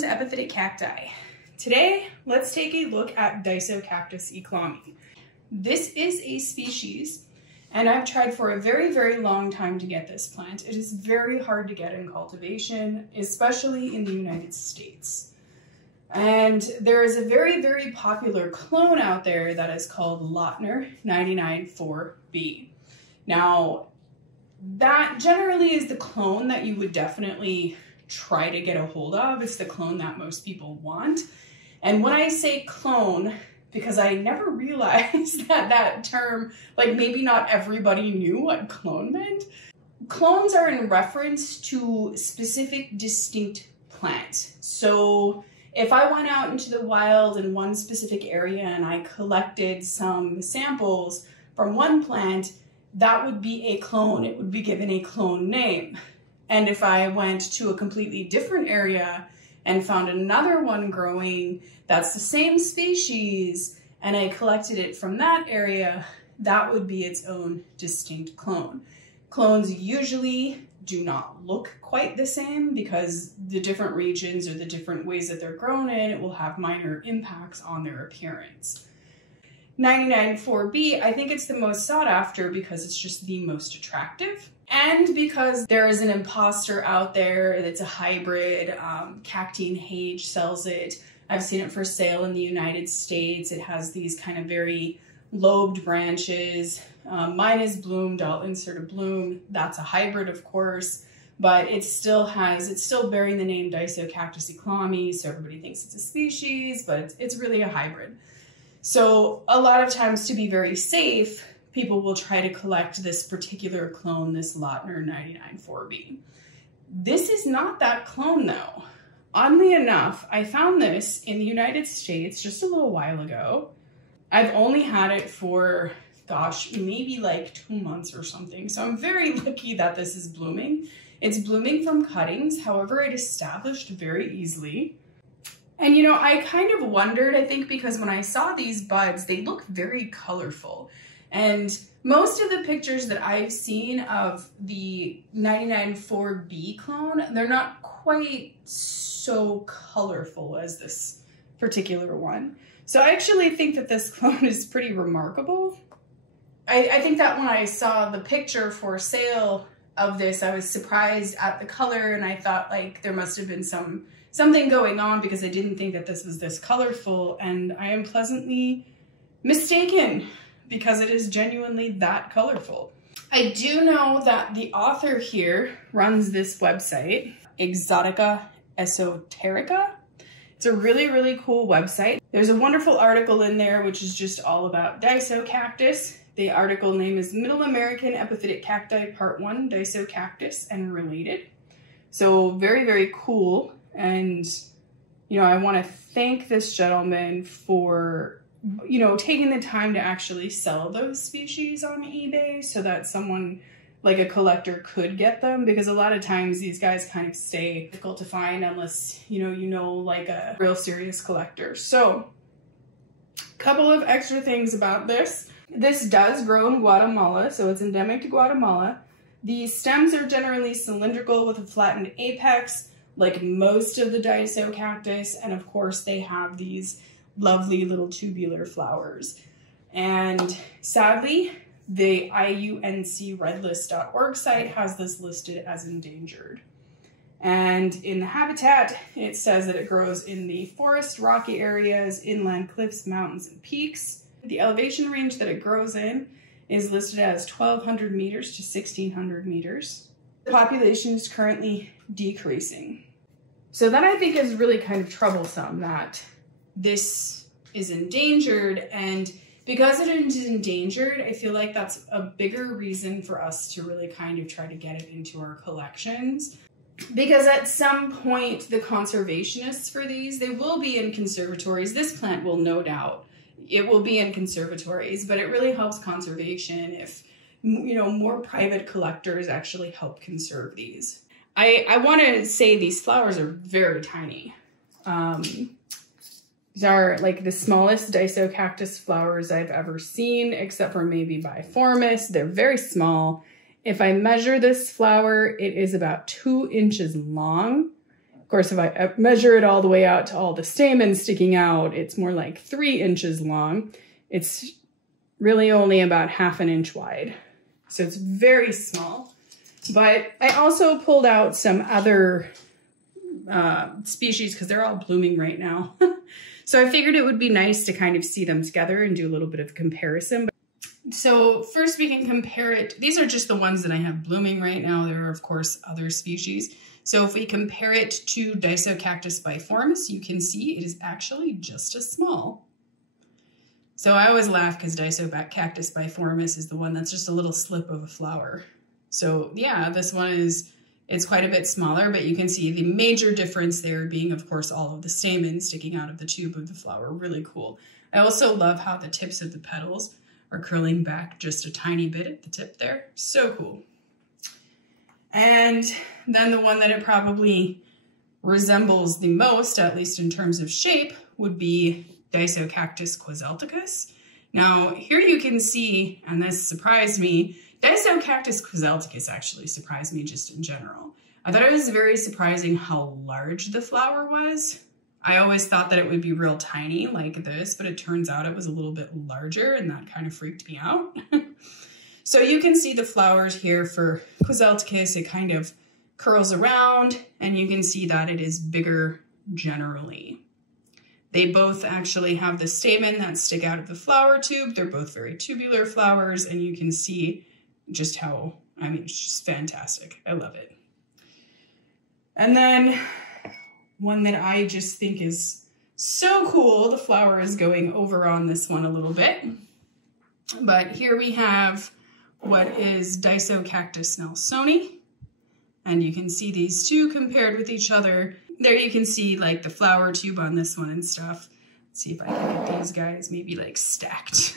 to Epiphytic Cacti. Today, let's take a look at Disocactus eichlamii. This is a species, and I've tried for a very, very long time to get this plant. It is very hard to get in cultivation, especially in the United States. And there is a very, very popular clone out there that is called Lottner 994B. Now, that generally is the clone that you would definitely try to get a hold of. It's the clone that most people want. And when I say clone, because I never realized that term, like maybe not everybody knew what clone meant. Clones are in reference to specific distinct plants. So if I went out into the wild in one specific area and I collected some samples from one plant, that would be a clone. It would be given a clone name. And if I went to a completely different area and found another one growing that's the same species and I collected it from that area, that would be its own distinct clone. Clones usually do not look quite the same because the different regions or the different ways that they're grown in, it will have minor impacts on their appearance. 994B, I think it's the most sought after because it's just the most attractive. And because there is an imposter out there that's a hybrid, Cacti and Hage sells it. I've seen it for sale in the United States. It has these kind of very lobed branches. Mine is bloomed, I'll insert a bloom. That's a hybrid, of course, but it's still bearing the name Disocactus eichlamii, so everybody thinks it's a species, but it's really a hybrid. So a lot of times, to be very safe, people will try to collect this particular clone, this Lottner 994B. This is not that clone though. Oddly enough, I found this in the United States just a little while ago. I've only had it for, gosh, maybe like 2 months or something. So I'm very lucky that this is blooming. It's blooming from cuttings. However, it established very easily. And you know, I kind of wondered, I think because when I saw these buds, they look very colorful. And most of the pictures that I've seen of the 994B clone, they're not quite so colorful as this particular one. So I actually think that this clone is pretty remarkable. I think that when I saw the picture for sale of this, I was surprised at the color and I thought like there must have been something going on because I didn't think that this was this colorful, and I am pleasantly mistaken because it is genuinely that colorful. I do know that the author here runs this website, Exotica Esoterica. It's a really, really cool website. There's a wonderful article in there which is just all about Disocactus. The article name is Middle American Epiphytic Cacti Part 1, Disocactus and Related. So very, very cool. And, you know, I want to thank this gentleman for, you know, taking the time to actually sell those species on eBay so that someone like a collector could get them, because a lot of times these guys kind of stay difficult to find unless, you know, like a real serious collector. So a couple of extra things about this. This does grow in Guatemala, so it's endemic to Guatemala. The stems are generally cylindrical with a flattened apex, like most of the Disocactus, and of course they have these lovely little tubular flowers. And sadly, the IUNCRedlist.org site has this listed as endangered. And in the habitat, it says that it grows in the forest, rocky areas, inland cliffs, mountains, and peaks. The elevation range that it grows in is listed as 1,200 meters to 1,600 meters. The population is currently decreasing. So that I think is really kind of troublesome that this is endangered, and because it is endangered, I feel like that's a bigger reason for us to really kind of try to get it into our collections. Because at some point, the conservationists for these, they will be in conservatories. This plant will no doubt, it will be in conservatories, but it really helps conservation if, you know, more private collectors actually help conserve these. I want to say these flowers are very tiny. These are like the smallest Disocactus flowers I've ever seen, except for maybe Biformis. They're very small. If I measure this flower, it is about 2 inches long course, if I measure it all the way out to all the stamens sticking out, it's more like 3 inches long. It's really only about ½ inch wide. So it's very small. But I also pulled out some other species because they're all blooming right now. So I figured it would be nice to kind of see them together and do a little bit of comparison. So first we can compare it. These are just the ones that I have blooming right now. There are, of course, other species. So if we compare it to Disocactus biformis, you can see it is actually just as small. So I always laugh because Disocactus biformis is the one that's just a little slip of a flower. So yeah, this one it's quite a bit smaller, but you can see the major difference there being, of course, all of the stamens sticking out of the tube of the flower. Really cool. I also love how the tips of the petals are curling back just a tiny bit at the tip there. So cool. And then the one that it probably resembles the most, at least in terms of shape, would be Disocactus quiselticus. Now, here you can see, and this surprised me, Disocactus quiselticus actually surprised me just in general. I thought it was very surprising how large the flower was. I always thought that it would be real tiny like this, but it turns out it was a little bit larger, and that kind of freaked me out. So you can see the flowers here for quiselticus. It kind of curls around, and you can see that it is bigger generally. They both actually have the stamen that stick out of the flower tube. They're both very tubular flowers, and you can see just how, I mean, it's just fantastic. I love it. And then one that I just think is so cool, the flower is going over on this one a little bit. But here we have what is Disocactus nelsoni. And you can see these two compared with each other. There you can see like the flower tube on this one and stuff. Let's see if I can get these guys maybe like stacked.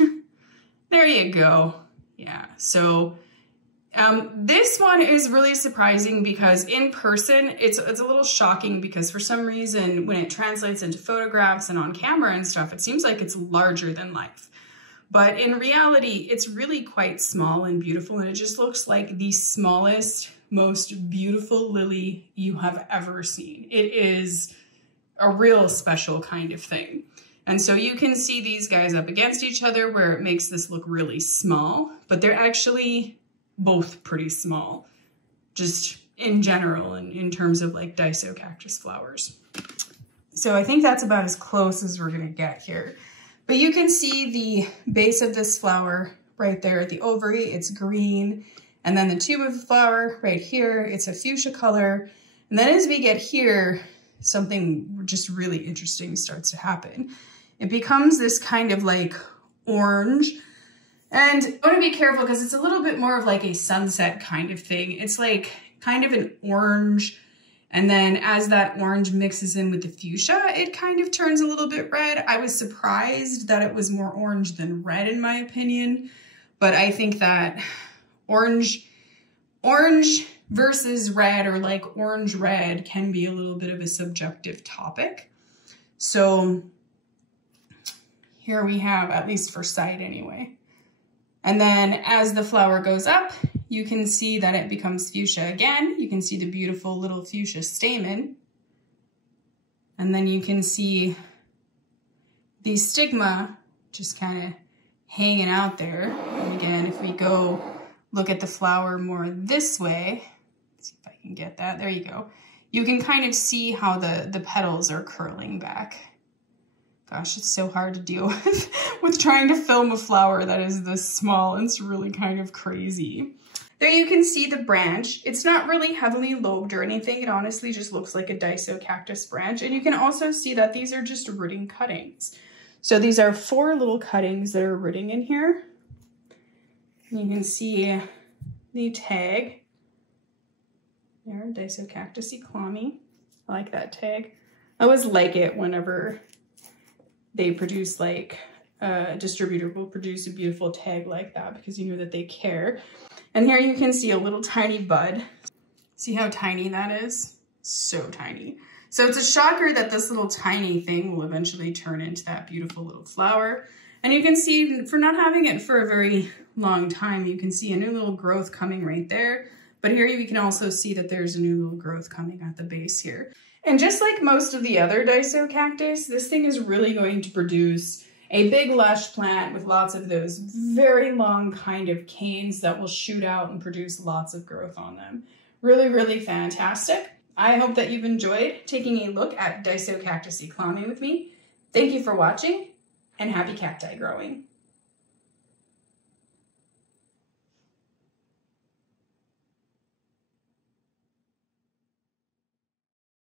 There you go. Yeah, so this one is really surprising because in person, it's a little shocking because for some reason, when it translates into photographs and on camera and stuff, it seems like it's larger than life. But in reality, it's really quite small and beautiful, and it just looks like the smallest, most beautiful lily you have ever seen. It is a real special kind of thing. And so you can see these guys up against each other where it makes this look really small, but they're actually both pretty small, just in general and in terms of like Disocactus flowers. So I think that's about as close as we're gonna get here. But you can see the base of this flower right there at the ovary, it's green. And then the tube of the flower right here, it's a fuchsia color. And then as we get here, something just really interesting starts to happen. It becomes this kind of like orange. And I want to be careful because it's a little bit more of like a sunset kind of thing. It's like kind of an orange. And then as that orange mixes in with the fuchsia, it kind of turns a little bit red. I was surprised that it was more orange than red in my opinion. But I think that orange versus red or like orange red can be a little bit of a subjective topic. So here we have, at least for sight anyway. And then as the flower goes up, you can see that it becomes fuchsia again. You can see the beautiful little fuchsia stamen. And then you can see the stigma just kind of hanging out there. And again, if we go look at the flower more this way, let's see if I can get that, there you go. You can kind of see how the petals are curling back. Gosh, it's so hard to deal with trying to film a flower that is this small. It's really kind of crazy. There you can see the branch. It's not really heavily lobed or anything. It honestly just looks like a Disocactus branch. And you can also see that these are just rooting cuttings. So these are 4 little cuttings that are rooting in here. You can see the tag. There, Disocactus eichlamii. I like that tag. I always like it whenever they produce like a distributor will produce a beautiful tag like that because you know that they care. And here you can see a little tiny bud. See how tiny that is? So tiny. So it's a shocker that this little tiny thing will eventually turn into that beautiful little flower. And you can see for not having it for a very long time, you can see a new little growth coming right there. But here you can also see that there's a new little growth coming at the base here. And just like most of the other Disocactus, this thing is really going to produce a big lush plant with lots of those very long kind of canes that will shoot out and produce lots of growth on them. Really, really fantastic. I hope that you've enjoyed taking a look at Disocactus eichlamii with me. Thank you for watching, and happy cacti growing.